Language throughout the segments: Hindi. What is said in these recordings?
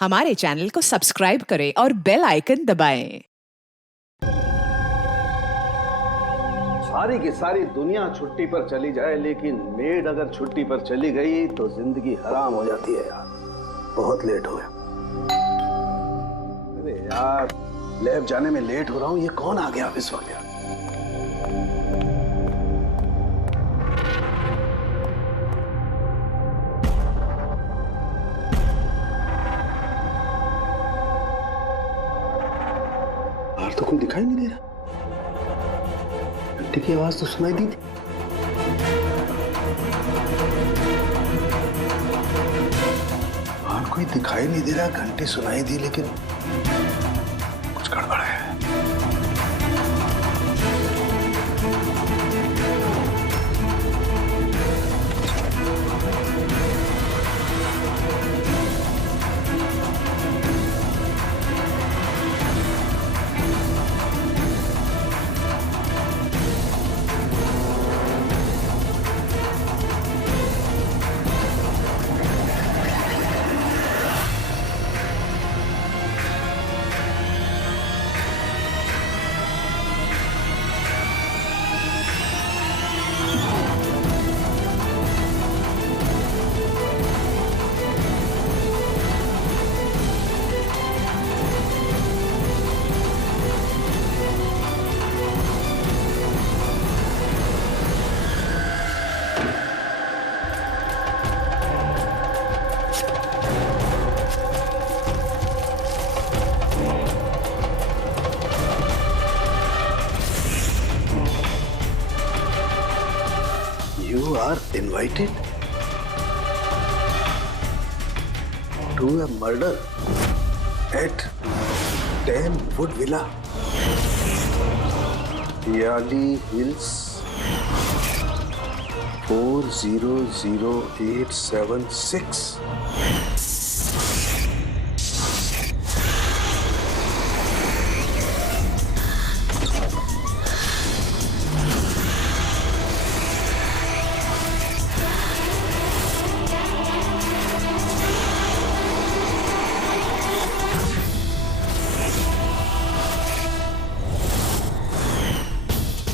हमारे चैनल को सब्सक्राइब करें और बेल आइकन दबाएं। सारी की सारी दुनिया छुट्टी पर चली जाए, लेकिन मेड अगर छुट्टी पर चली गई तो जिंदगी हराम हो जाती है यार। बहुत लेट हो गया। अरे यार, लैब जाने में लेट हो रहा हूँ। ये कौन आ गया इस वक्त यार? बाहर तो कोई दिखाई नहीं दे रहा। घंटे की आवाज तो सुनाई दी थी। बाहर कोई दिखाई नहीं दे रहा, घंटी सुनाई दी, लेकिन कुछ गड़बड़ है। You are invited to a murder at 10 Wood Villa, Yali Hills, 400876.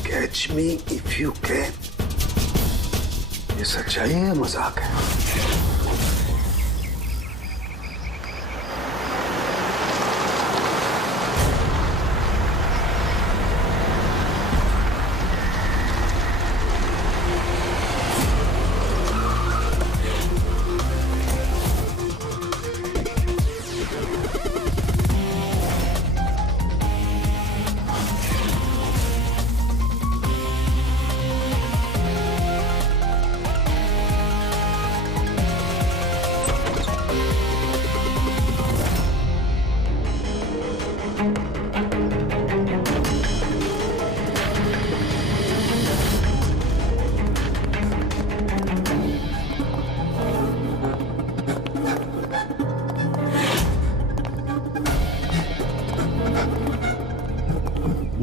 Catch me if you can. ये सच्चाई है या मजाक है?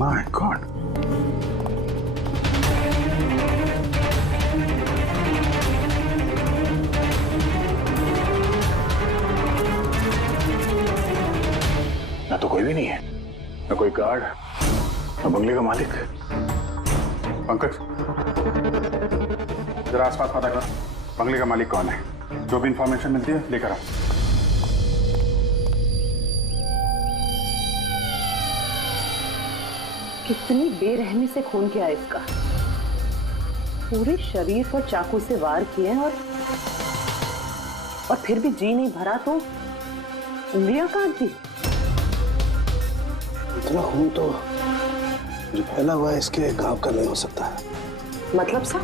My God. ना तो कोई भी नहीं है, ना कोई गार्ड, ना बंगले का मालिक। पंकज, जरा आसपास पता कर, बंगले का मालिक कौन है? जो भी इंफॉर्मेशन मिलती है लेकर आओ। कितनी बेरहमी से खून किया इसका। पूरे शरीर पर चाकू से वार किए और फिर भी जी नहीं भरा तो उंगलियां काट दी। इतना खून तो जो फैला हुआ है इसके गांव का नहीं हो सकता है। मतलब सा?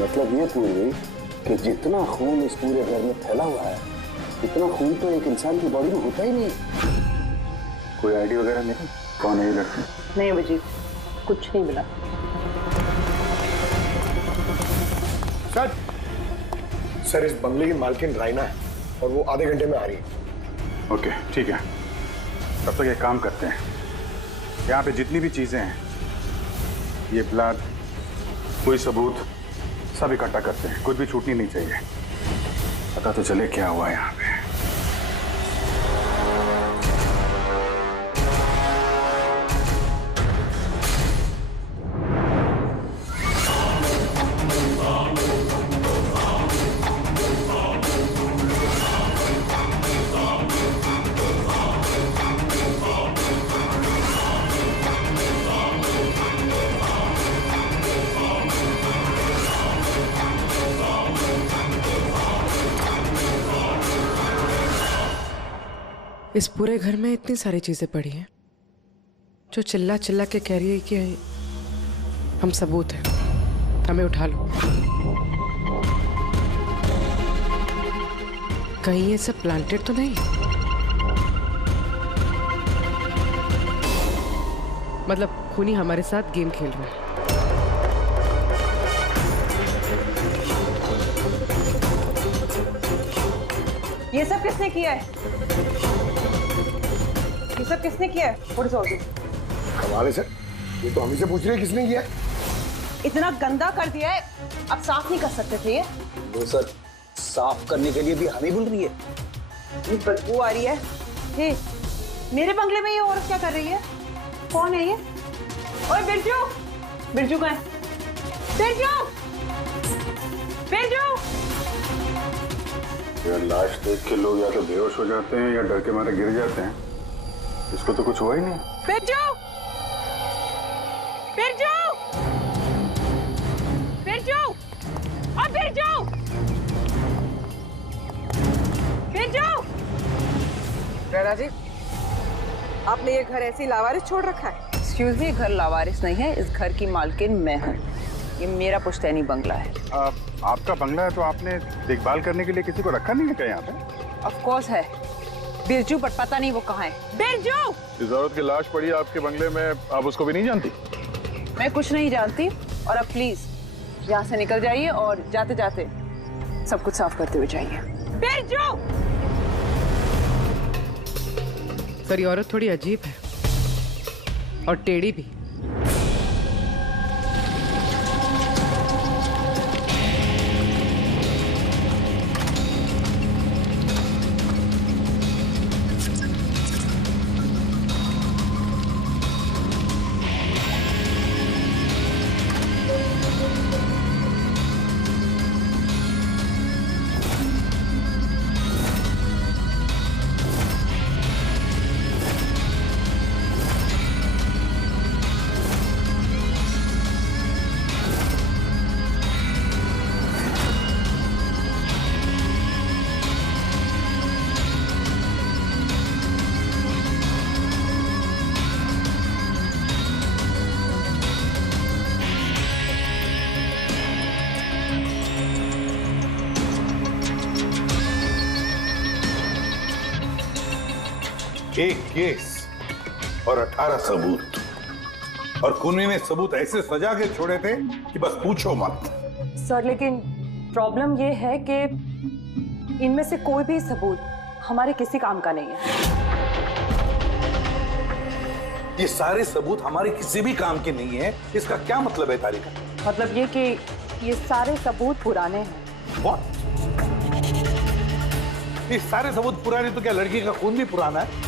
मतलब ये पूरी कि जितना खून इस पूरे घर में फैला हुआ है, इतना खून तो एक इंसान की बॉडी में होता ही नहीं। कोई आईडी वगैरह नहीं? कौन है ये लड़की? नहीं अभिजीत, कुछ नहीं मिला। सर, इस बंगले की मालकिन राइना है और वो आधे घंटे में आ रही है। ओके, ठीक है। तब तक एक काम करते हैं, यहाँ पे जितनी भी चीजें हैं, ये ब्लड, कोई सबूत, सब इकट्ठा करते हैं। कुछ भी छूटनी नहीं चाहिए। पता तो चले क्या हुआ यहाँ पे। इस पूरे घर में इतनी सारी चीजें पड़ी हैं जो चिल्ला चिल्ला के कह रही है कि हम सबूत हैं, हमें उठा लो। कहीं ये सब प्लांटेड तो नहीं? मतलब खूनी हमारे साथ गेम खेल रहा है। ये सब किसने किया है? ये सब किसने किया है? What is all this? कमाल है सर, ये तो हम ही से पूछ रहे हैं किसने किया है। इतना गंदा कर दिया है, अब साफ नहीं कर सकते थे ये? वो सर साफ करने के लिए भी हमें बोल रही है। ये बदबू आ रही है। हे, मेरे बंगले में ये औरत क्या कर रही है? कौन है ये? ओए बिरजू, बिरजू कहाँ है? बिरजू, बिरजू। यार लाश देख के लोग या तो बेहोश हो जाते हैं या डर के मारे गिर जाते हैं। इसको तो कुछ हुआ ही नहीं। बिरजू, बिरजू, बिरजू, और बिरजू, बिरजू। रैना जी, आपने ये घर ऐसे ही लावारिस छोड़ रखा है? एक्सक्यूज मी, घर लावारिस नहीं है, इस घर की मालकिन मैं हूँ। ये मेरा पुश्तैनी बंगला है। आपका बंगला है तो आपने देखभाल करने के लिए किसी को रखा नहीं है क्या यहाँ पे? ऑफ कोर्स है बिरजू, बट पता नहीं वो कहाँ है। बिरजू! इस औरत की लाश पड़ी है आपके बंगले में, आप उसको भी नहीं जानती? मैं कुछ नहीं जानती, और अब प्लीज यहाँ से निकल जाइए और जाते जाते सब कुछ साफ करते हुए जाइए। बिरजू! सर ये औरत थोड़ी अजीब है और टेढ़ी भी। एक केस और 18 सबूत, और खूनी ने सबूत ऐसे सजा के छोड़े थे कि बस पूछो मत। सर लेकिन प्रॉब्लम ये है कि इनमें से कोई भी सबूत हमारे किसी काम का नहीं है। ये सारे सबूत हमारे किसी भी काम के नहीं है, इसका क्या मतलब है तारिका? मतलब ये कि ये सारे सबूत पुराने हैं। What? ये सारे सबूत पुराने तो क्या लड़की का खून भी पुराना है?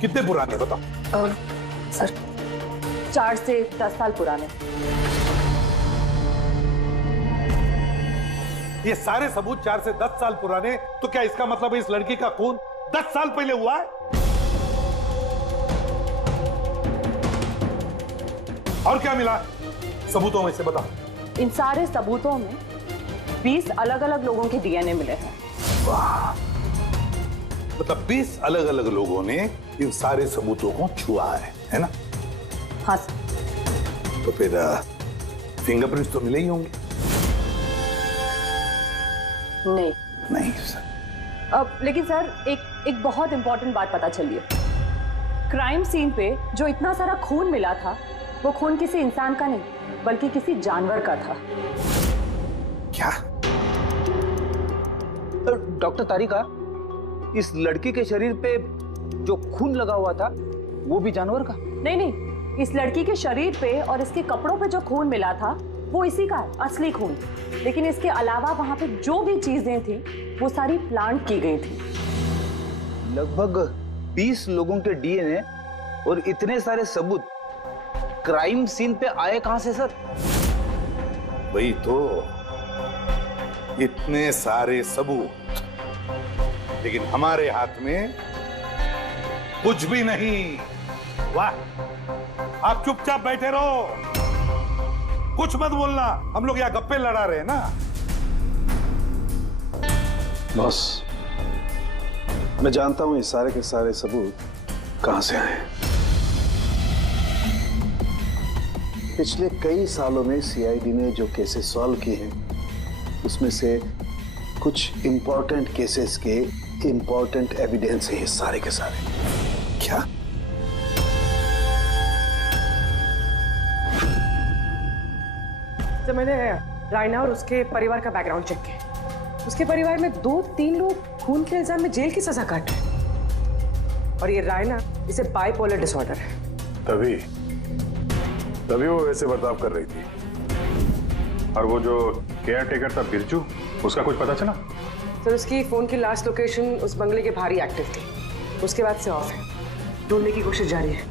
कितने पुराने बताओ? सर 4 से 10 साल पुराने। ये सारे सबूत 4 से 10 साल पुराने, तो क्या इसका मतलब है इस लड़की का खून 10 साल पहले हुआ है? और क्या मिला सबूतों में से बताओ? इन सारे सबूतों में 20 अलग अलग लोगों के डीएनए मिले हैं। वाह, मतलब 20 अलग अलग लोगों ने इन सारे सबूतों को छुआ है ना? हाँ सर। तो फिर फिंगरप्रिंट्स तो मिले ही होंगे? नहीं नहीं सर। अब लेकिन सर एक बहुत इंपॉर्टेंट बात पता चली है। क्राइम सीन पे जो इतना सारा खून मिला था, वो खून किसी इंसान का नहीं बल्कि किसी जानवर का था। क्या? डॉक्टर तारिका, इस लड़की के शरीर पे जो खून लगा हुआ था वो भी जानवर का? नहीं, इस लड़की के शरीर पे और इसके कपड़ों पे जो खून मिला था वो इसी का है, असली खून। लेकिन इसके अलावा वहां पे जो भी चीजें थी वो सारी प्लांट की गई थी। लगभग 20 लोगों के डीएनए और इतने सारे सबूत क्राइम सीन पे आए कहां से सर? वही तो, इतने सारे सबूत, लेकिन हमारे हाथ में कुछ भी नहीं। वाह, आप चुपचाप बैठे रहो, कुछ मत बोलना। हम लोग यहाँ गप्पे लड़ा रहे हैं ना। बॉस, मैं जानता हूं ये सारे के सारे सबूत कहां से आए। पिछले कई सालों में सीआईडी ने जो केसेस सॉल्व किए हैं उसमें से कुछ इंपॉर्टेंट केसेस के इंपॉर्टेंट एविडेंस है ये सारे के सारे। क्या? जब मैंने रायना और उसके परिवार का बैकग्राउंड चेक किया, उसके परिवार में 2-3 लोग खून के इल्जाम में जेल की सजा काट रहे हैं। और ये रायना, इसे बाइपोलर डिसऑर्डर है। तभी वो वैसे बर्ताव कर रही थी। और वो जो केयर टेकर था बिरजू, उसका कुछ पता चला? सर, उसकी फोन की लास्ट लोकेशन उस बंगले के बाहर ही एक्टिव थी, उसके बाद से ऑफ है। ढूंढने की कोशिश जारी है।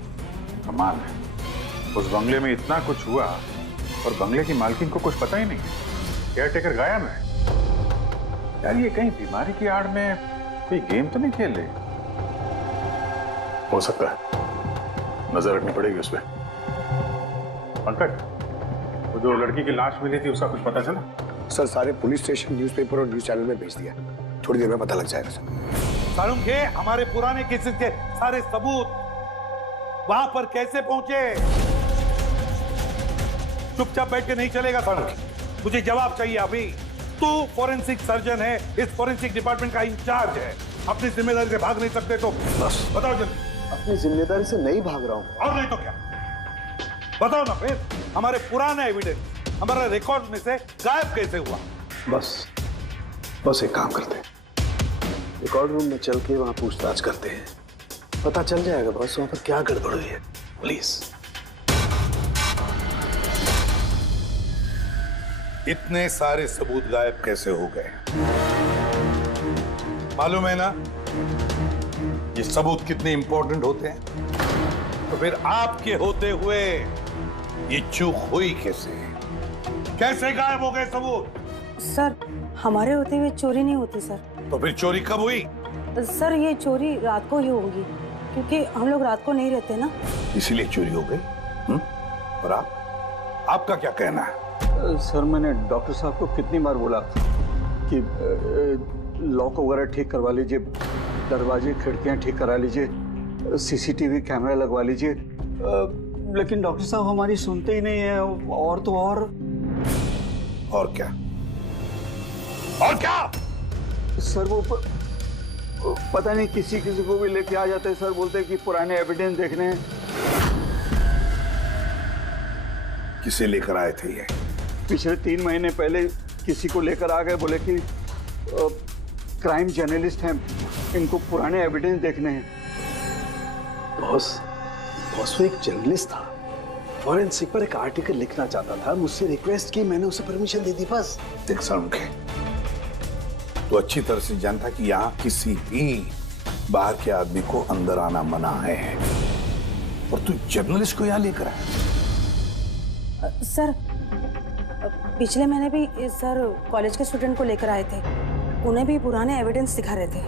कमाल है, उस बंगले में इतना कुछ हुआ और बंगले की मालकिन को कुछ पता ही नहीं। केयर टेकर गायब है। यार ये कहीं बीमारी की आड़ में कोई गेम तो नहीं खेल रहे? हो सकता है, नजर रखनी पड़ेगी उस पर। पंकज, वो जो लड़की की लाश मिली थी उसका कुछ पता चला? सर सारे पुलिस स्टेशन, न्यूज़पेपर और न्यूज़ चैनल में भेज दिया, थोड़ी देर में पता लग जाएगा सर। सारुण के हमारे पुराने केसेस के सारे सबूत वहां पर कैसे पहुंचे? चुपचाप बैठ के नहीं चलेगा सारुण, मुझे जवाब चाहिए अभी। तू फॉरेंसिक सर्जन है, इस फॉरेंसिक डिपार्टमेंट का इंचार्ज है, अपनी जिम्मेदारी से भाग नहीं सकते तो बस बताओ जल्दी। अपनी जिम्मेदारी से नहीं भाग रहा हूं। और नहीं तो क्या? बताओ ना फिर, हमारे पुराने एविडेंस, हमारा रिकॉर्ड में से गायब कैसे हुआ? बस एक काम करते हैं, रिकॉर्ड रूम में चल के वहां पूछताछ करते हैं, पता चल जाएगा बस वहां पर क्या गड़बड़ हुई है। प्लीज। इतने सारे सबूत गायब कैसे हो गए? मालूम है ना ये सबूत कितने इंपॉर्टेंट होते हैं? तो फिर आपके होते हुए ये चूक हुई कैसे? कैसे गायब हो गए सबूत? सर, हमारे होते हुए चोरी नहीं होती सर। तो फिर चोरी कब हुई? सर, ये चोरी रात को ही होगी, क्योंकि हम लोग रात को नहीं रहते ना, इसीलिए चोरी हो गई। और आपका क्या कहना है? सर, मैंने डॉक्टर साहब को कितनी बार बोला कि लॉक वगैरह ठीक करवा लीजिए, दरवाजे खिड़कियां ठीक करा लीजिए, सीसीटीवी कैमरा लगवा लीजिए, लेकिन डॉक्टर साहब हमारी सुनते ही नहीं है। और तो और क्या? और क्या? सर, वो पता नहीं किसी को भी लेके आ जाते हैं सर, बोलते हैं कि पुराने एविडेंस देखने हैं। किसे लेकर आए थे ये? पिछले 3 महीने पहले किसी को लेकर आ गए, बोले कि क्राइम जर्नलिस्ट हैं, इनको पुराने एविडेंस देखने हैं। बॉस वो एक जर्नलिस्ट था, फॉरेंसिक पर एक आर्टिकल लिखना चाहता था, मुझसे रिक्वेस्ट की, मैंने उसे परमिशन दे दी बस। देख सारुण के, तो अच्छी तरह से जानता कि यहाँ किसी भी बाहर के आदमी को अंदर आना मना है, और तू जर्नलिस्ट को यहाँ लेकर आया। सर, पिछले महीने भी सर कॉलेज के स्टूडेंट को लेकर आए थे, उन्हें भी पुराने एविडेंस दिखा रहे थे,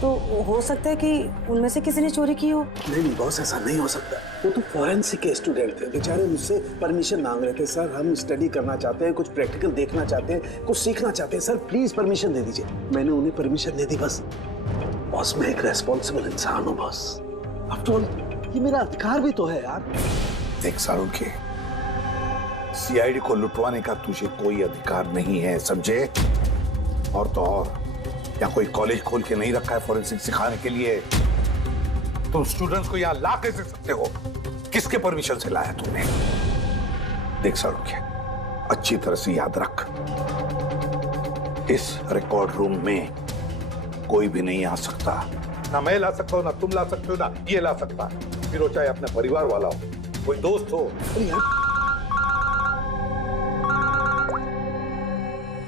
तो हो सकता है कि उनमें से किसी ने चोरी की हो। नहीं बॉस, ऐसा नहीं हो सकता। वो तो फॉरेंसिक के स्टूडेंट थे, बेचारे मुझसे परमिशन मांग रहे थे, सर हम स्टडी करना चाहते हैं, कुछ प्रैक्टिकल देखना चाहते हैं, कुछ सीखना चाहते हैं, सर प्लीज परमिशन दे दीजिए। मैंने उन्हें परमिशन दे दी बस। बॉस, मैं एक रेस्पॉन्सिबल इंसान हूँ बॉस, आफ्टर ऑल ये मेरा अधिकार भी तो है यार। देख सारुण के, सीआईडी को लुटवाने का तुझे कोई अधिकार नहीं है, समझे? और तो और यहाँ कोई कॉलेज खोल के नहीं रखा है फॉरेंसिक सिखाने के लिए। तुम स्टूडेंट्स को यहाँ ला कैसे सकते हो? किसके परमिशन से लाया तुमने? देख सारुण के, अच्छी तरह से याद रख, इस रिकॉर्ड रूम में कोई भी नहीं आ सकता। ना मैं ला सकता हूँ, ना तुम ला सकते हो, ना ये ला सकता। फिर वो चाहे अपने परिवार वाला हो, कोई दोस्त हो।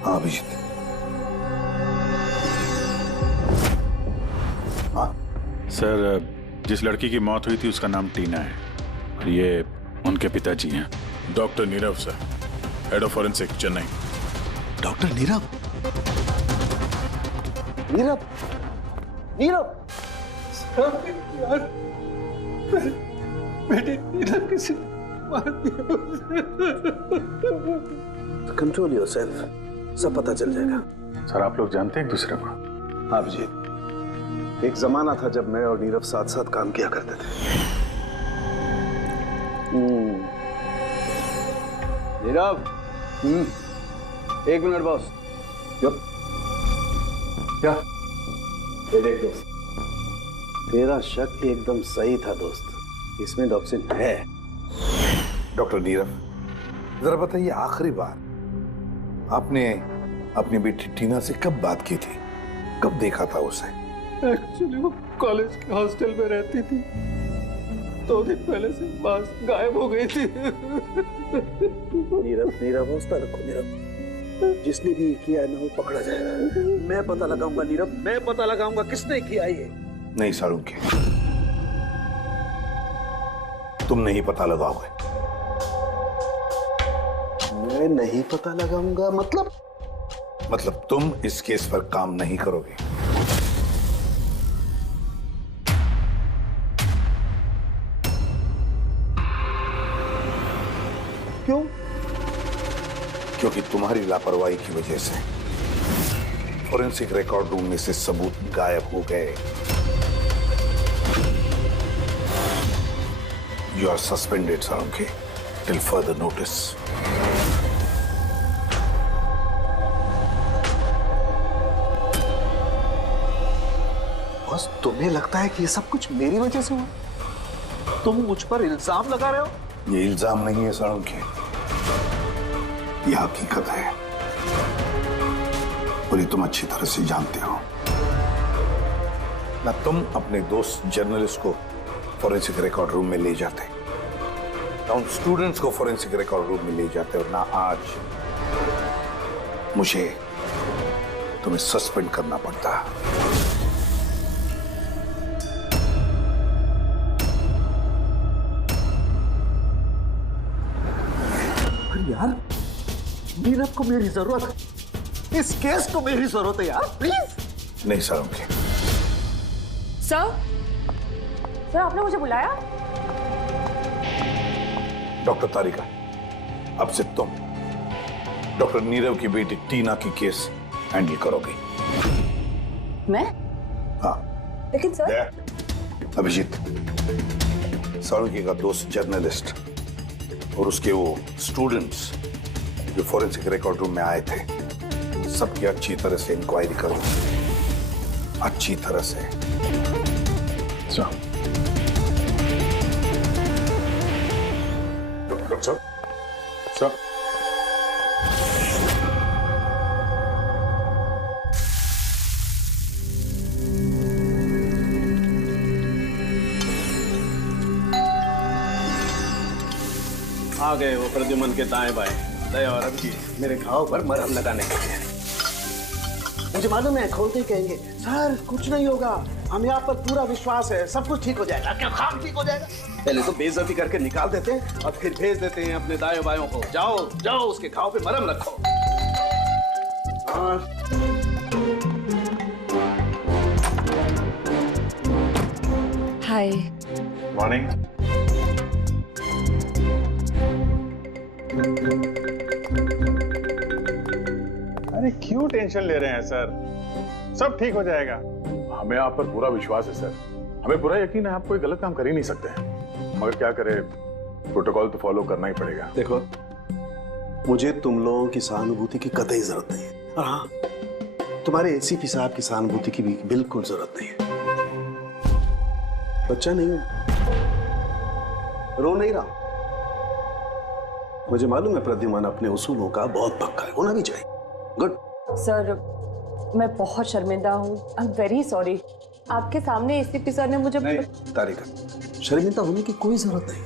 हाँ अभिजीत। सर, जिस लड़की की मौत हुई थी उसका नाम टीना है, और ये उनके पिताजी हैं, doctor Nirav sir, head of forensic, Chennai. Doctor Nirav? Nirav? Nirav? यार, मैंने नीरव किसी मार दिया। कंट्रोल योरसेल्फ, सब पता चल जाएगा। सर, आप लोग जानते हैं एक दूसरे को? हाँ अभिजीत, एक जमाना था जब मैं और नीरव साथ साथ काम किया करते थे। नीरव, एक मिनट बॉस। क्या? ये देख दोस्त, तेरा शक एकदम सही था दोस्त, इसमें टॉक्सिन है। डॉक्टर नीरव, जरा बताइए, आखिरी बार आपने अपनी बेटी टीना से कब बात की थी? कब देखा था उसे? एक्चुअली वो कॉलेज के हॉस्टल में रहती थी, 2 दिन पहले से बस गायब हो गई थी। नीरव हौसला रखो नीरव, जिसने भी किया है ना वो पकड़ा जाएगा। मैं पता लगाऊंगा नीरव, मैं पता लगाऊंगा किसने किया ये। नहीं साळुंखे, तुम नहीं पता लगाओगे। मैं नहीं पता लगाऊंगा मतलब तुम इस केस पर काम नहीं करोगे। क्यों? क्योंकि तुम्हारी लापरवाही की वजह से फोरेंसिक रिकॉर्ड रूम में से सबूत गायब हो गए। You are suspended, Salunkhe, till further notice. बस तुम्हें लगता है कि ये सब कुछ मेरी वजह से हुआ? तुम मुझ पर इल्जाम लगा रहे हो? ये इल्जाम नहीं है साळुंखे, ये हकीकत है और ये तुम अच्छी तरह से जानते हो ना। तुम अपने दोस्त जर्नलिस्ट को फोरेंसिक रिकॉर्ड रूम में ले जाते, ना उन स्टूडेंट्स को फोरेंसिक रिकॉर्ड रूम में ले जाते, और ना आज मुझे तुम्हें सस्पेंड करना पड़ता। यार, नीरव को मेरी जरूरत है, इस केस को मेरी जरूरत है यार, प्लीज। नहीं साळुंखे। सर आपने मुझे बुलाया? डॉक्टर तारिका, अब से तुम डॉक्टर नीरव की बेटी टीना की केस हैंडल करोगी। मैं? हाँ। लेकिन सर। अभिजीत, साळुंखे का दोस्त जर्नलिस्ट और उसके वो स्टूडेंट्स जो फोरेंसिक रिकॉर्ड रूम में आए थे, सबकी अच्छी तरह से इंक्वायरी करो, अच्छी तरह से। डॉक्टर साहब, सर, आ गए वो प्रद्युमन के दाएं बाएं, दया और अभिजीत, मेरे घाव पर मरहम लगाने के लिए। मुझे मालूम है, खोलते ही कहेंगे सर कुछ नहीं होगा, हमें आप पर पूरा विश्वास है, सब कुछ ठीक हो जाएगा। क्या काम ठीक हो जाएगा? पहले तो बेइज्जती करके निकाल देते हैं और फिर भेज देते हैं अपने दाएं बायों को, जाओ जाओ उसके घाव पे मरहम रखो। हाय। मॉर्निंग। अरे क्यों टेंशन ले रहे हैं सर, सब ठीक हो जाएगा। हमें आप पर पूरा विश्वास है सर, हमें पूरा यकीन है आप कोई गलत काम कर ही नहीं सकते हैं, मगर क्या करें, प्रोटोकॉल तो फॉलो करना ही पड़ेगा। देखो, मुझे तुम लोगों की सहानुभूति की कतई जरूरत नहीं है, और हाँ, तुम्हारे एसीपी साहब की सहानुभूति की भी बिल्कुल जरूरत नहीं है। बच्चा नहीं हूं, रो नहीं रहा। मुझे मालूम है प्रद्युमन अपने उसूलों का बहुत पक्का है, होना भी चाहिए। गुड। सर मैं बहुत शर्मिंदा हूँ, आई एम वेरी सॉरी। आपके सामने एसीपी सर ने मुझे नहीं तारिका, शर्मिंदा होने की कोई जरूरत नहीं।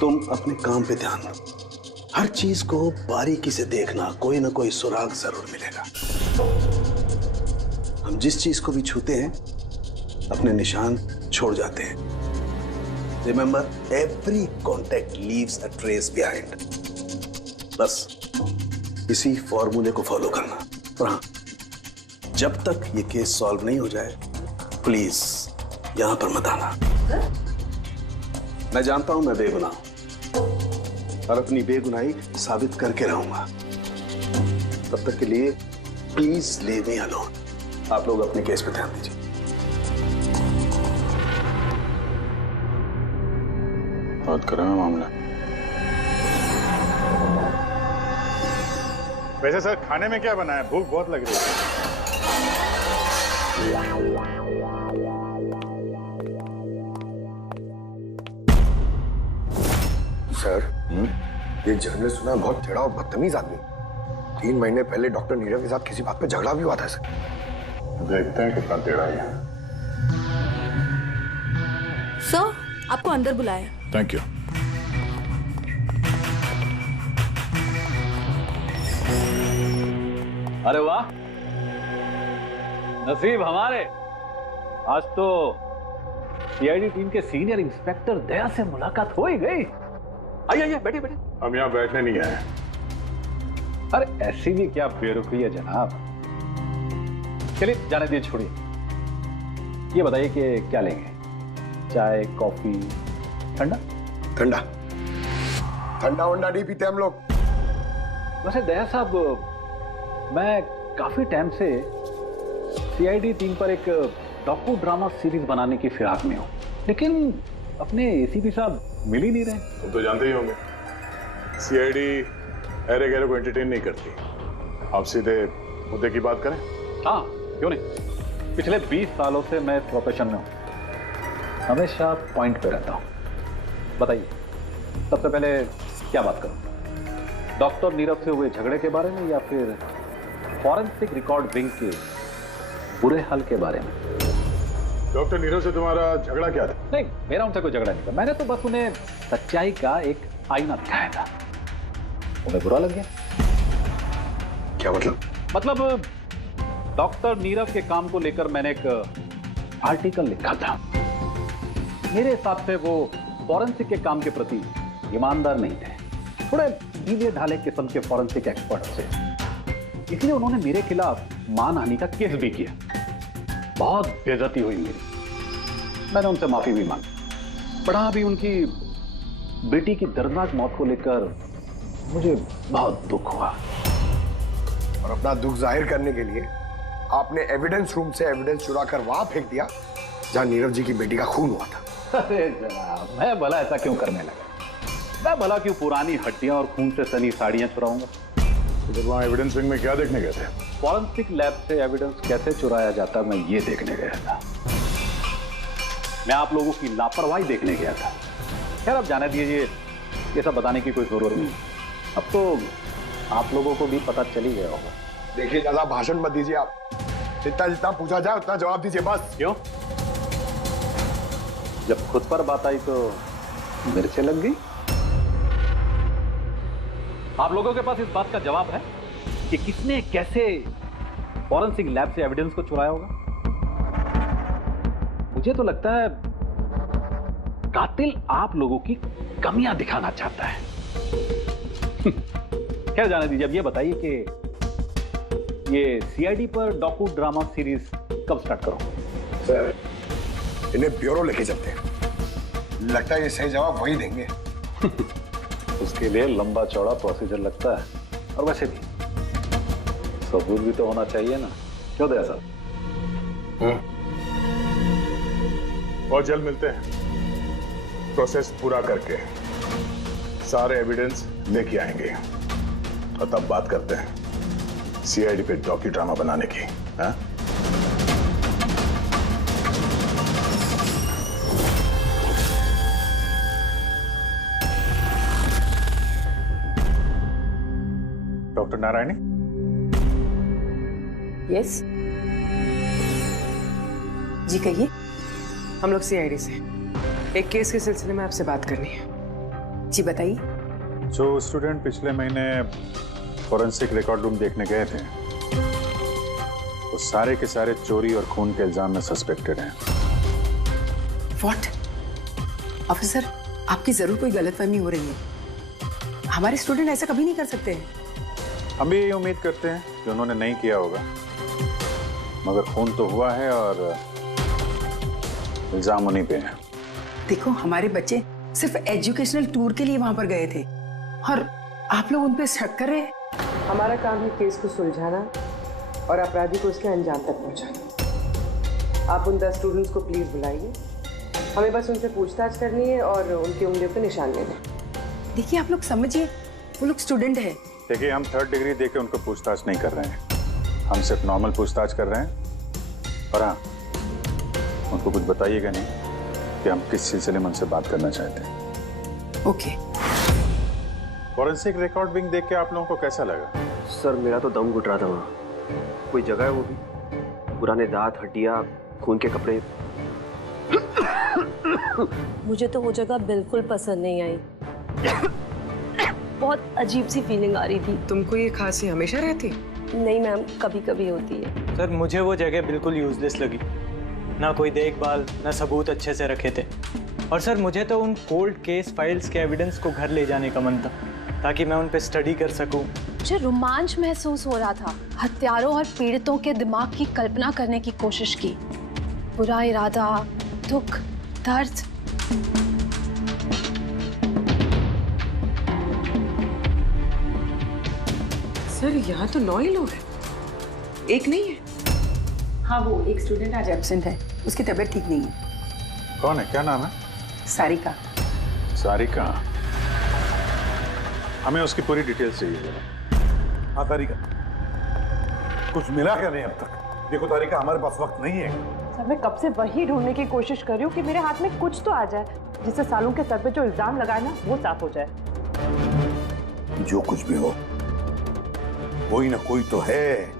तुम अपने काम पे ध्यान दो, हर चीज को बारीकी से देखना, कोई ना कोई सुराग जरूर मिलेगा। हम जिस चीज को भी छूते हैं अपने निशान छोड़ जाते हैं। Remember, every contact leaves a trace behind. बस इसी फॉर्मूले को फॉलो करना। और हाँ, जब तक ये केस सॉल्व नहीं हो जाए, प्लीज यहां पर मत आना। मैं जानता हूं मैं बेगुनाह हूं और अपनी बेगुनाही साबित करके रहूंगा। तब तक के लिए प्लीज लीव मी अलोन। आप लोग अपने केस पे ध्यान दीजिए। बहुत गर्म है मामला। वैसे सर खाने में क्या बना है? भूख बहुत लग रही है। सर, ये जर्नलिस्ट सुना बहुत टेढ़ा और बदतमीज आदमी। 3 महीने पहले डॉक्टर नीरव के साथ किसी बात पे झगड़ा भी हुआ था सर। देखते हैं कितना टेढ़ा है। सर, आपको अंदर बुलाया। Thank you. अरे वाह, नसीब हमारे, आज तो सीआईडी टीम के सीनियर इंस्पेक्टर दया से मुलाकात हो ही गई। आइए आइए, बैठिए बैठिए। हम यहाँ बैठने नहीं आए। अरे ऐसी भी क्या बेरुखी है जनाब। चलिए जाने दीजिए, छोड़िए। ये बताइए कि क्या लेंगे? चाय, कॉफी, ठंडा? ठंडा ठंडा वंडा नहीं पीते हम लोग। वैसे दया साहब, मैं काफी टाइम से सीआईडी टीम पर एक डॉक्यू ड्रामा सीरीज बनाने की फिराक में हूं, लेकिन अपने एसीपी साहब मिल ही नहीं रहे। तुम तो जानते ही होंगे, सीआईडी अरे गहरे को एंटरटेन नहीं करती। आप सीधे मुद्दे की बात करें। हाँ, क्यों नहीं। पिछले 20 सालों से मैं इस प्रोफेशन में हूं, हमेशा पॉइंट पे रहता हूं। बताइए, सबसे पहले क्या बात करूं? डॉक्टर नीरव से हुए झगड़े के बारे में या फिर फॉरेंसिक रिकॉर्ड विंग के बुरे हाल के बारे में? डॉक्टर नीरव से तुम्हारा झगड़ा क्या था? नहीं, मेरा उनसे कोई झगड़ा नहीं था। मैंने तो बस उन्हें सच्चाई का एक आईना दिखाया था। उन्हें बुरा लग गया। क्या मतलब? मतलब डॉक्टर नीरव के काम को लेकर मैंने एक आर्टिकल लिखा था। मेरे हिसाब से वो फॉरेंसिक के काम के प्रति ईमानदार नहीं थे, थोड़े ढीले ढाले किस्म के फॉरेंसिक एक्सपर्ट से। इसलिए उन्होंने मेरे खिलाफ मानहानि का केस भी किया। बहुत बेइज्जती हुई मेरी। मैंने उनसे माफी भी मांगी। बड़ा भी उनकी बेटी की दर्दनाक मौत को लेकर मुझे बहुत दुख हुआ। और अपना दुख जाहिर करने के लिए आपने एविडेंस रूम से एविडेंस चुरा कर वहां फेंक दिया जहां नीरव जी की बेटी का खून हुआ था। अरे जनाब, मैं भला ऐसा क्यों करने लगा? मैं भला क्यों पुरानी हड्डियां और खून से सनी साड़ियां चुराऊंगा? तो वहां एविडेंस विंग में क्या देखने गए थे? फॉरेंसिक लैब से एविडेंस कैसे चुराया जाता, मैं ये देखने गया था। मैं आप लोगों की लापरवाही देखने गया था। खैर, अब जाने दीजिए, ये सब बताने की कोई जरूरत नहीं। अब तो आप लोगों को भी पता चल ही गया होगा। देखिए, ज्यादा भाषण मत दीजिए आप। जितना जितना पूछा जाए उतना जवाब दीजिए बस। क्यों? जब खुद पर बात आई तो मिर्चें लग गई। आप लोगों के पास इस बात का जवाब है कि किसने कैसे फॉरेंसिक लैब से एविडेंस को चुराया होगा? मुझे तो लगता है कातिल आप लोगों की कमियां दिखाना चाहता है। खैर, जाने दीजिए। अब ये बताइए कि ये सीआईडी पर डॉक्यू ड्रामा सीरीज कब स्टार्ट करो? सर, इन्हें ब्यूरो लेके चलते हैं। लगता है ये सही जवाब वही देंगे। उसके लिए लंबा चौड़ा प्रोसीजर लगता है, और वैसे भी सबूत भी तो होना चाहिए ना। क्यों दया साहब? और जल्द मिलते हैं। प्रोसेस पूरा करके सारे एविडेंस लेके आएंगे और तब बात करते हैं सीआईडी पे डॉक्यू ड्रामा बनाने की। हाँ? डॉक्टर नारायणी? यस जी कहिए। हम लोग सीआईडी से एक केस के सिलसिले में आपसे बात करनी है। जी बताइए। जो स्टूडेंट पिछले महीने फॉरेंसिक रिकॉर्ड रूम देखने गए थे, वो सारे के सारे चोरी और खून के इल्जाम में सस्पेक्टेड हैं। व्हाट? ऑफिसर, आपकी जरूर कोई गलतफहमी हो रही है। हमारे स्टूडेंट ऐसा कभी नहीं कर सकते हैं। हम भी यही उम्मीद करते हैं कि उन्होंने नहीं किया होगा, मगर खून तो हुआ है और इल्जाम उन्हीं पे है। देखो, हमारे बच्चे सिर्फ एजुकेशनल टूर के लिए वहां पर गए थे और आप लोग उन पे शक कर रहे हैं। हमारा काम है केस को सुलझाना और अपराधी को उसके अंजाम तक पहुंचाना। आप उन 10 स्टूडेंट्स को प्लीज बुलाइए हमें बस उनसे पूछताछ करनी है और उनकी उंगलियों पे निशान लेने। देखिए आप लोग समझिए, वो लोग स्टूडेंट है। देखिए, हम 3rd डिग्री देके उनको पूछताछ नहीं कर रहे हैं, हम सिर्फ नॉर्मल पूछताछ कर रहे हैं। और हाँ, उनको कुछ बताइएगा नहीं कि हम किस सिलसिले में उनसे बात करना चाहते हैं। ओके। फॉरेंसिक रिकॉर्डिंग देख के आप लोगों को कैसा लगा? सर मेरा तो दम घुट रहा था वहाँ। कोई जगह है वो भी, पुराने दांत, हड्डियाँ, खून के कपड़े। मुझे तो वो जगह बिल्कुल पसंद नहीं आई। बहुत अजीब सी फीलिंग आ रही थी। तुमको ये खांसी हमेशा रहती? नहीं मैम, कभी कभी होती है। सर मुझे वो जगह बिल्कुल यूजलेस लगी, ना कोई देखभाल, ना सबूत अच्छे से रखे थे। और सर मुझे तो उन कोल्ड केस फाइल्स के एविडेंस को घर ले जाने का मन था, ताकि मैं उन पे स्टडी कर सकूं। मुझे रोमांच महसूस हो रहा था। हत्यारों और पीड़ितों के दिमाग की कल्पना करने की कोशिश की। बुरा इरादा, दुख, दर्द। सर यहाँ तो 9 ही लोग हैं, एक नहीं है। हाँ, वो एक स्टूडेंट आज एब्सेंट है, उसकी तबीयत ठीक नहीं है। कौन है, क्या नाम है? सारिका। सारिका, हमें उसकी पूरी डिटेल्स चाहिए। हाँ तारिका, कुछ मिला क्या नहीं अब तक? देखो तारिका, हमारे पास वक्त नहीं है। सर मैं कब से वही ढूंढने की कोशिश कर रही हूँ कि मेरे हाथ में कुछ तो आ जाए, जिससे सालों के सर पे जो इल्जाम लगाए ना वो साफ हो जाए। जो कुछ भी हो, कोई ना कोई तो है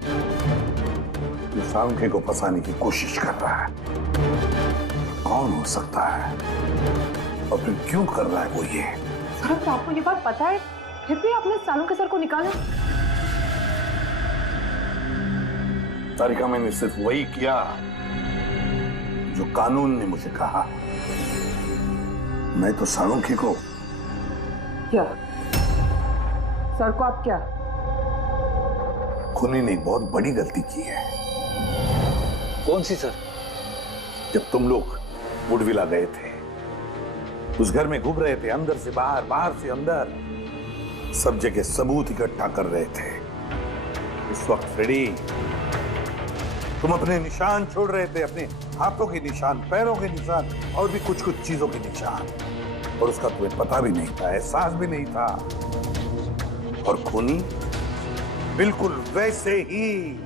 जो सांखे को फंसाने की कोशिश कर रहा है। कौन हो सकता है और फिर क्यों कर रहा है वो ये? सर तो आपको ये बात पता है, फिर भी आपने सालों के सर को निकाला। तारिका, मैंने सिर्फ वही किया जो कानून ने मुझे कहा। मैं तो सालुंखी को क्या? सर को आप क्या? खूनी ने बहुत बड़ी गलती की है। कौन सी सर? जब तुम लोग वुडविला गए थे, उस घर में घूम रहे थे, अंदर से बाहर, बाहर से अंदर, सब जगह सबूत इकट्ठा कर रहे थे। उस वक्त फ्रेडी, तुम अपने निशान छोड़ रहे थे, अपने हाथों के निशान, पैरों के निशान और भी कुछ कुछ चीजों के निशान, और उसका तुम्हें पता भी नहीं था, एहसास भी नहीं था। और खूनी बिल्कुल वैसे ही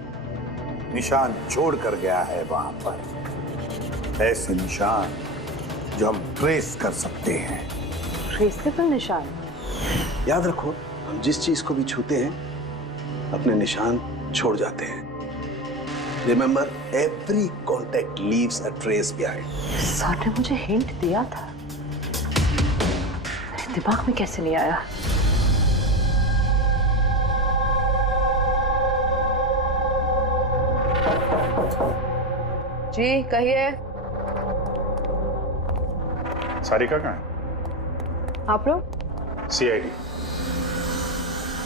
निशान छोड़ कर गया है वहां पर। ऐसे निशान जो हम ट्रेस कर सकते हैं। ट्रेसेबल निशान? याद रखो, हम जिस चीज को भी छूते हैं अपने निशान छोड़ जाते हैं। Remember, every contact leaves a trace behind. Sir ने मुझे हिंट दिया था, मेरे दिमाग में कैसे नहीं आया? जी कहिए। सारिका कहाँ है? आप लोग? CID।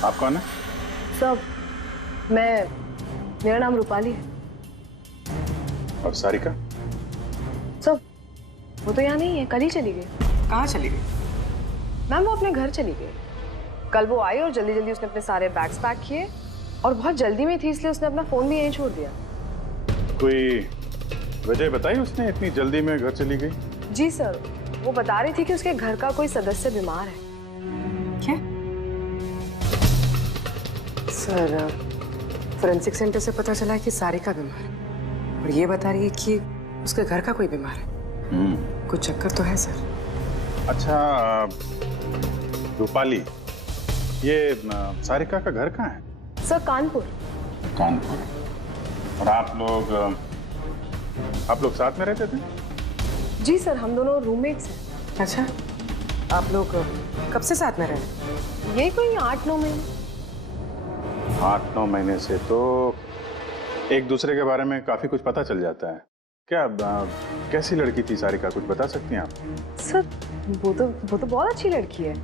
आप कौन है? सब, मेरा नाम रूपाली है। और सारिका? सब, वो तो यहाँ नहीं है, कल ही चली गई। कहाँ चली गई? मैम वो अपने घर चली गई। कल वो आई और जल्दी जल्दी उसने अपने सारे बैग्स पैक किए, और बहुत जल्दी में थी इसलिए उसने अपना फोन भी यहीं छोड़ दिया। कोई वजह बताई उसने इतनी जल्दी में घर चली गई? जी सर, वो बता रही थी कि उसके घर का कोई सदस्य बीमार है। क्या? सर, फोरेंसिक सेंटर से पता चला है कि सारिका बीमार है, और ये बता रही है कि उसके घर का कोई बीमार है। कुछ चक्कर तो है सर। अच्छा रूपाली, ये सारिका का घर कहाँ है? सर कानपुर। कानपुर। और आप लोग साथ में रहते थे? जी सर, हम दोनों रूममेट्स हैं। अच्छा, आप लोग कब से साथ में रह रहे हैं? यही कोई 8-9 महीने। 8-9 महीने से तो एक दूसरे के बारे में काफी कुछ पता चल जाता है। क्या कैसी लड़की थी सारिका, कुछ बता सकती हैं आप? सर वो तो बहुत अच्छी लड़की है।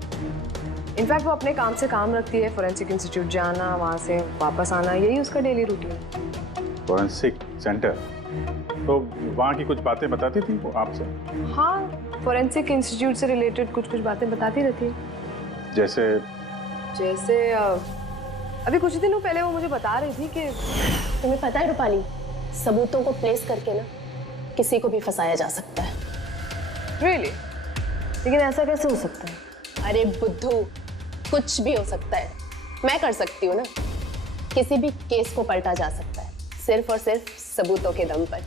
इनफैक्ट वो अपने काम से काम रखती है, फोरेंसिक इंस्टीट्यूट जाना, वहाँ से वापस आना, यही उसका डेली रूटीन। Forensic centre? तो वहाँ की कुछ बातें बताती थी वो आपसे? हाँ, फोरेंसिक इंस्टीट्यूट से रिलेटेड कुछ बातें बताती रहती है। जैसे अभी कुछ दिनों पहले वो मुझे बता रही थी कि तुम्हें पता है रूपाली, सबूतों को प्लेस करके ना किसी को भी फंसाया जा सकता है। Really? लेकिन ऐसा कैसे हो सकता है? अरे बुद्धू, कुछ भी हो सकता है। मैं कर सकती हूँ ना। किसी भी केस को पलटा जा सकता है, सिर्फ और सिर्फ सबूतों के दम पर।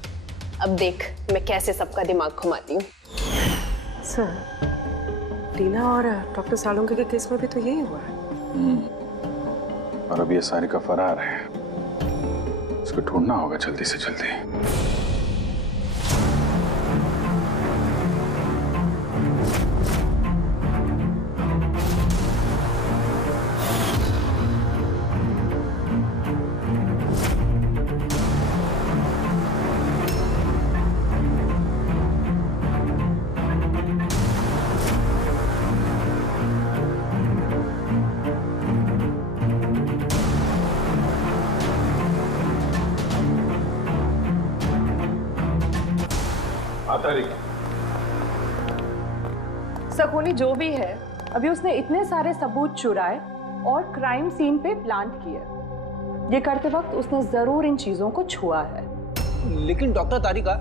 अब देख मैं कैसे सबका दिमाग घुमाती हूँ। सर, टीना और डॉक्टर सालुंके के केस में भी तो यही हुआ है। और अब ये सारिका फरार है, इसको ढूंढना होगा जल्दी से जल्दी। सकोनी जो भी है, अभी उसने इतने सारे सबूत चुराए और क्राइम सीन पे प्लांट किए। ये करते वक्त उसने जरूर इन चीजों को छुआ है। लेकिन डॉक्टर तारिका,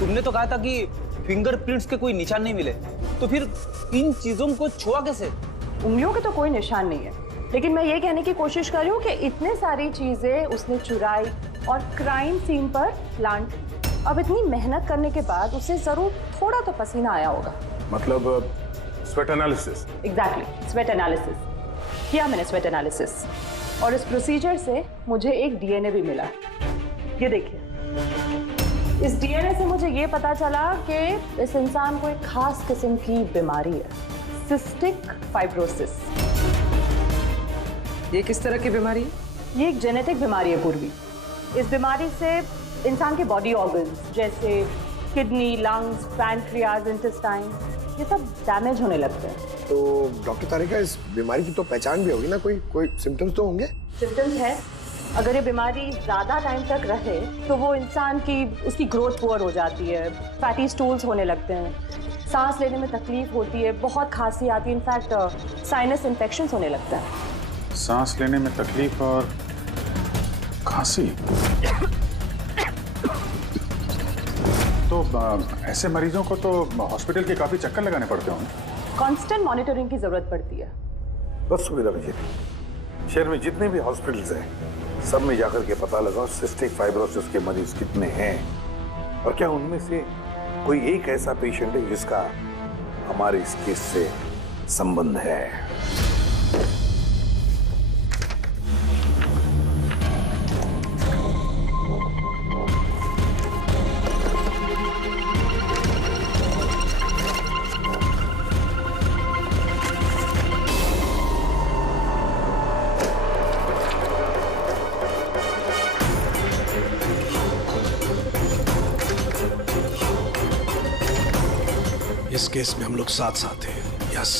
तुमने तो कहा था कि फिंगरप्रिंट्स के कोई निशान नहीं मिले, तो फिर इन चीजों को छुआ कैसे? उंगलियों के तो कोई निशान नहीं है, लेकिन मैं ये कहने की कोशिश कर रही हूँ कि इतने सारी चीजें उसने चुराई और क्राइम सीन पर प्लांट की। अब इतनी मेहनत करने के बाद उसे जरूर थोड़ा तो पसीना आया होगा। मतलब sweat analysis? Exactly, sweat analysis किया मैंने, स्वेट एनालिसिस। और इस प्रोसीजर से मुझे एक डीएनए भी मिला। ये देखिए, इस डीएनए से मुझे ये पता चला कि इस इंसान को एक खास किस्म की बीमारी है, सिस्टिक फाइब्रोसिस। ये किस तरह की बीमारी है? ये एक जेनेटिक बीमारी है पूर्वी। इस बीमारी से इंसान के बॉडी ऑर्गन्स जैसे किडनी, लंग्स, पैनक्रियाज, इंटेस्टाइन, ये सब डैमेज होने लगते हैं। तो डॉक्टर तारिका, इस बीमारी की तो पहचान भी होगी ना? कोई सिम्टम्स तो होंगे? सिम्टम्स है। अगर ये बीमारी ज्यादा टाइम तक रहे तो वो इंसान की उसकी ग्रोथ पुअर हो जाती है, फैटी स्टूल्स होने लगते हैं, सांस लेने में तकलीफ होती है, बहुत खांसी आती है, इनफैक्ट साइनस इन्फेक्शंस होने लगता है। सांस लेने में तकलीफ और खांसी? तो ऐसे मरीजों को तो हॉस्पिटल के काफी चक्कर लगाने पड़ते होंगे। कांस्टेंट मॉनिटरिंग की जरूरत पड़ती है। बस सुविधा भेजिए। शहर में जितने भी हॉस्पिटल्स हैं, सब में जाकर के पता लगाओ सिस्टिक फाइब्रोसिस के मरीज कितने हैं और क्या उनमें से कोई एक ऐसा पेशेंट है जिसका हमारे इस केस से संबंध है। इस केस में हम लोग साथ साथ हैं। यस।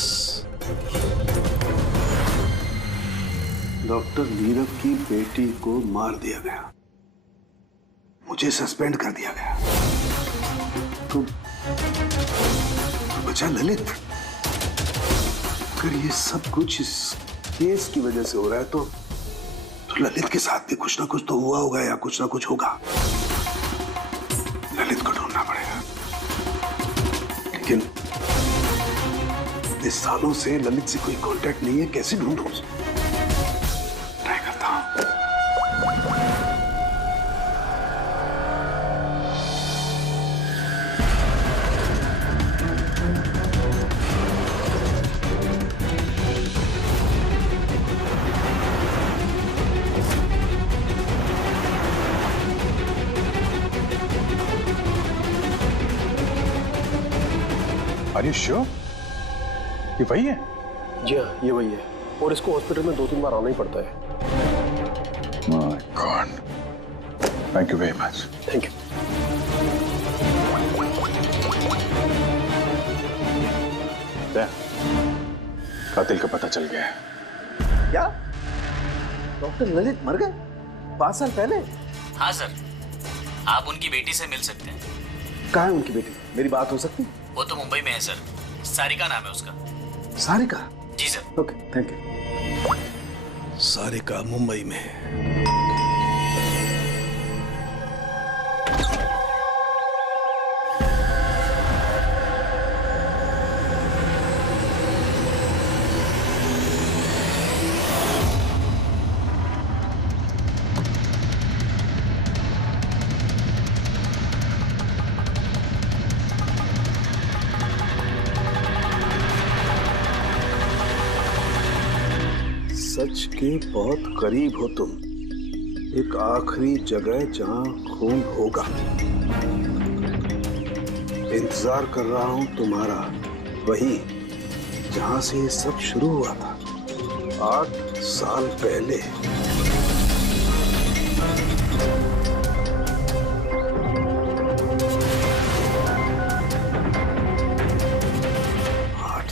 डॉक्टर नीरव की बेटी को मार दिया गया, मुझे सस्पेंड कर दिया गया, तो बचा ललित। अगर ये सब कुछ इस केस की वजह से हो रहा है तो ललित के साथ भी कुछ ना कुछ तो हुआ होगा या कुछ ना कुछ होगा। ललित को ढूंढना पड़ेगा। लेकिन इतने सालों से ललित से कोई कांटेक्ट नहीं है, कैसे ढूंढूं उसे? ट्राई करता हूं। Are you sure? ये वही है? जी हाँ, ये वही है। और इसको हॉस्पिटल में 2-3 बार आना ही पड़ता है। My God. Thank you very much. Thank you. कातिल का पता चल गया है। क्या? डॉक्टर ललित मर गए 5 साल पहले? हाँ सर, आप उनकी बेटी से मिल सकते हैं। कहाँ है उनकी बेटी? मेरी बात हो सकती? वो तो मुंबई में है सर, सारिका नाम है उसका। सारिका? जी sir. Okay, thank you. Sarika Mumbai में है। सच के बहुत करीब हो तुम। एक आखिरी जगह जहां खून होगा। इंतजार कर रहा हूं तुम्हारा, वही जहां से ये सब शुरू हुआ था 8 साल पहले।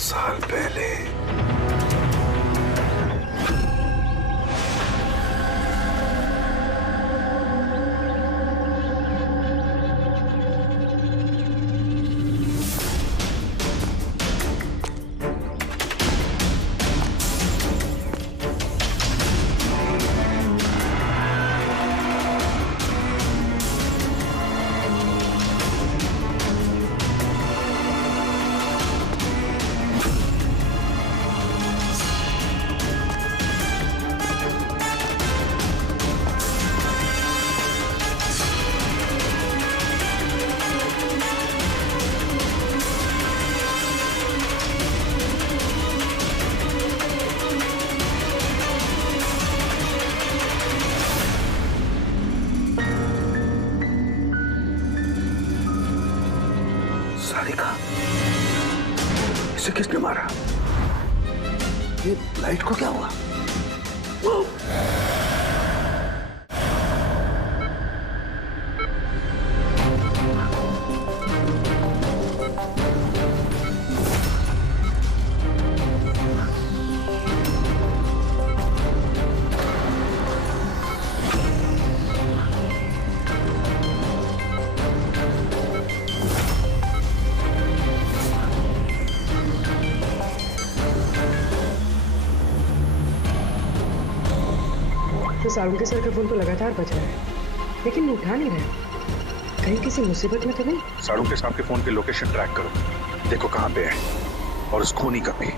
साल पहले। सारिका, इसे किसने मारा? ये लाइट को क्या हुआ? वो सारुण सर का फोन तो लगातार बज रहा है, लेकिन वो उठा नहीं रहे। कहीं किसी मुसीबत में तो नहीं? सारुण के साहब के फोन की लोकेशन ट्रैक करो, देखो कहां पे है और उस खूनी का भी।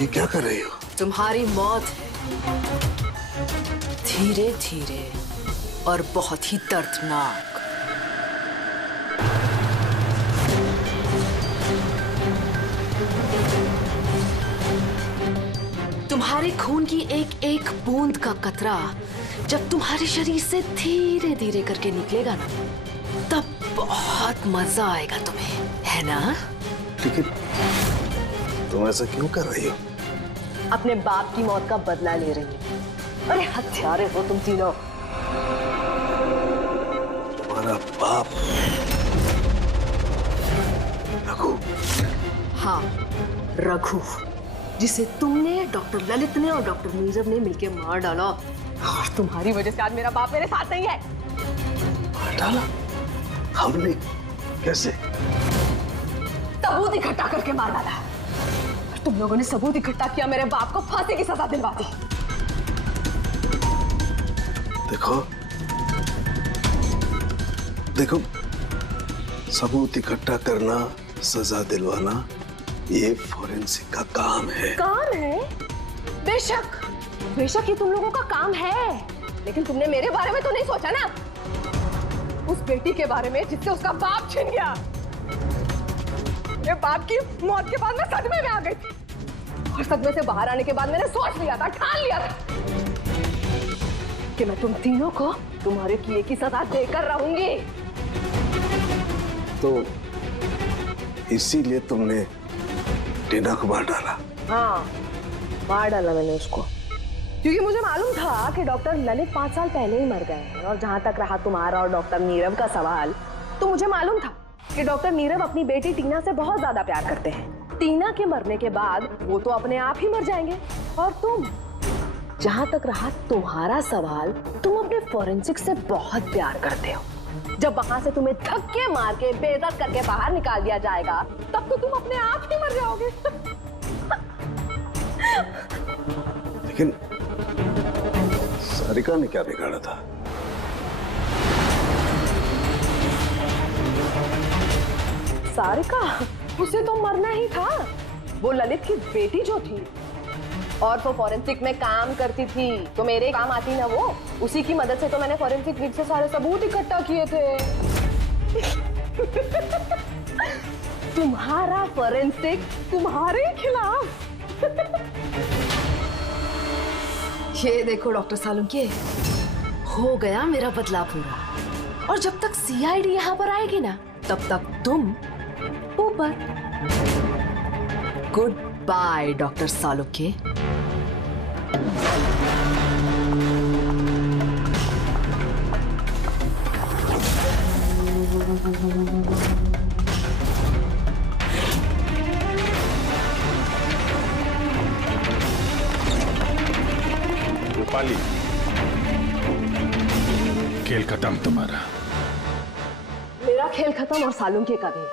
ये क्या कर रही हो? तुम्हारी मौत है, धीरे धीरे और बहुत ही दर्दनाक। तुम्हारे खून की एक एक बूंद का कतरा जब तुम्हारे शरीर से धीरे धीरे करके निकलेगा ना, तब बहुत मजा आएगा तुम्हें, है ना? लेकिन तुम ऐसा क्यों कर रही हो? अपने बाप की मौत का बदला ले रही हूँ। अरे हत्यारे हो तुम तीनों। तुम्हारा बाप रघु? हाँ, रघु, जिसे तुमने, डॉक्टर ललित ने और डॉक्टर नीरव ने मिलकर मार डाला। और तुम्हारी वजह से आज मेरा बाप मेरे साथ नहीं है। मार डाला? हमने? कैसे? सबूत इकट्ठा करके मार डाला। तुम लोगों ने सबूत इकट्ठा किया, मेरे बाप को फांसी की सजा दिलवा दी। देखो देखो, सबूत इकट्ठा करना, सजा दिलवाना, ये फोरेंसिक का काम है। काम है? बेशक बेशक ये तुम लोगों का काम है, लेकिन तुमने मेरे बारे में तो नहीं सोचा ना। उस बेटी के बारे में जिससे उसका बाप छिन गया। मेरे बाप की मौत के बाद मैं सदमे में आ गई थी, और सदमे से बाहर आने के बाद मैंने सोच लिया था, ठान लिया था कि मैं तुम तीनों को तुम्हारे किए की सजा देकर रहूंगी। तो इसीलिए तुमने टीना को मार डाला? हाँ, मार डाला मैंने उसको, क्योंकि मुझे मालूम था कि डॉक्टर ललित 5 साल पहले ही मर गए हैं। और जहां तक रहा तुम्हारा और डॉक्टर नीरव का सवाल, तो मुझे मालूम था कि डॉक्टर नीरव अपनी बेटी टीना से बहुत ज्यादा प्यार करते हैं। टीना के मरने के बाद वो तो अपने आप ही मर जाएंगे। और तुम, जहां तक रहा तुम्हारा सवाल, तुम अपने फोरेंसिक से बहुत प्यार करते हो। जब वहां से तुम्हें धक्के मार के बेइज्जत करके बाहर निकाल दिया जाएगा, तब तो तुम अपने आप ही मर जाओगे। लेकिन सारिका ने क्या बिगाड़ा था? सारिका? उसे तो मरना ही था। वो ललित की बेटी जो थी, और वो फॉरेंसिक में काम करती थी, तो मेरे काम आती ना वो। उसी की मदद से तो मैंने फॉरेंसिक विंग से सारे सबूत इकट्ठा किए थे। तुम्हारा फॉरेंसिक तुम्हारे खिलाफ। ये देखो डॉक्टर सालुंके, हो गया मेरा बदला पूरा। और जब तक सीआईडी यहाँ पर आएगी ना, तब तक तुम ऊपर। Good by doctor Salunke. Rupali, खेल खत्म तुम्हारा। मेरा खेल खत्म और सालुंके का भी।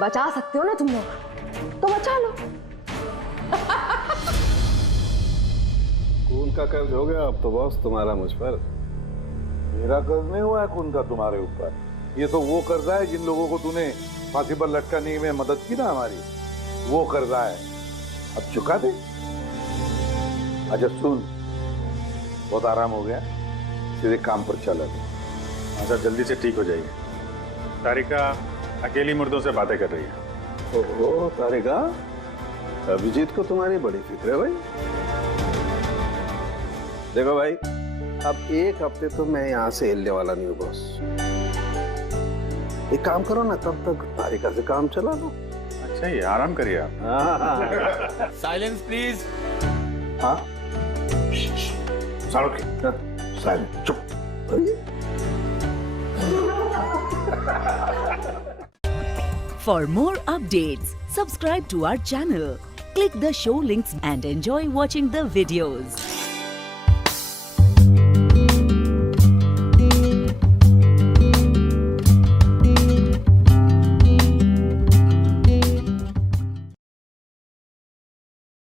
बचा सकते हो ना तुम लोग, तो बचा लो। खून का कर्ज हो गया अब तो बॉस तुम्हारा मुझ पर। मेरा कर्ज नहीं हुआ है खून का तुम्हारे ऊपर। ये तो वो कर्जा है जिन लोगों को तूने फांसी पर लटकाने में मदद की ना हमारी, वो कर्जा है। अब चुका दे। अच्छा सुन, बहुत आराम हो गया, सीधे काम पर चला। अच्छा जल्दी से ठीक हो जाइए। तारिका अकेली मुर्दों से बातें कर रही है। ओहो तारिका, अभिजीत को तुम्हारी बड़ी फिक्र है भाई। देखो भाई, अब एक हफ्ते तो मैं यहाँ से हिलने वाला नहीं हूँ बॉस। एक काम करो ना, तब तक तारिका से काम चला लो। अच्छा ये आराम करिए आप। Silence please. हाँ साइलेंस, चुप। For more updates, subscribe to our channel, click the show links and enjoy watching the videos.